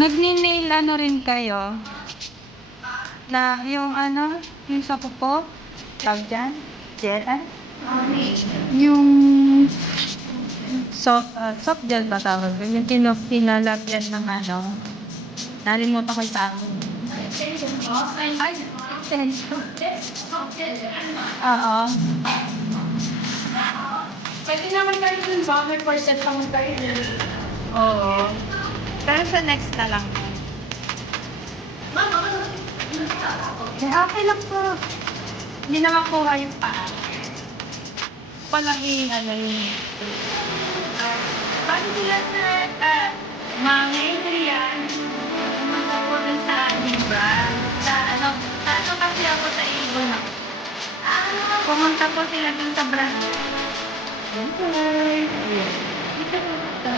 Nagni-nail ano rin kayo? Na yung ano, yung sa kuko? Tawag dyan? Gel? Yung soft gel ba tawag? Yung pinalagyan ng ano? Nalimutan ko yung tawag. Ay, extension. Oo. Pwede naman kayo dun ba? May percent lang tayo. Oo. Pero sa next na lang. Okay lang po. Hindi naman po yung paa. Palaki, ano yun. Paano sila mga Adrian, pumunta po dun sa Libra, sa kasi ako sa Ibon ako. Pumunta po sila dun sa Brazil. Okay. Dito po ito.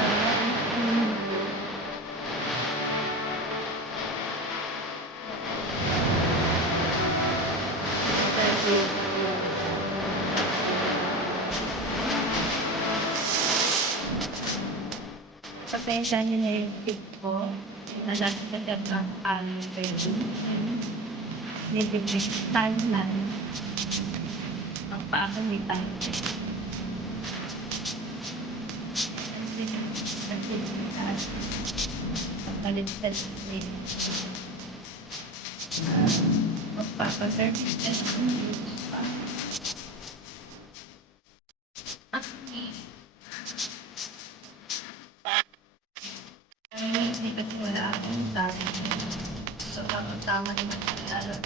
Pasensya niyo na yung tip ko. Nasasagad ang aming pwede. Nilibritan na. Magpakalitan. Magpalitan din. Magpapaservice din. Hindi kasi wala akong sabi. So, tama naman lalo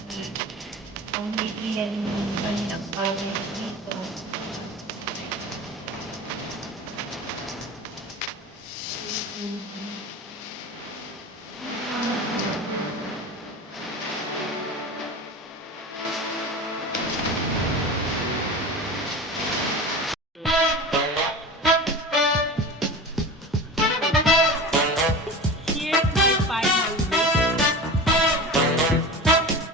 kung hindi yan yung kanilang pawis dito.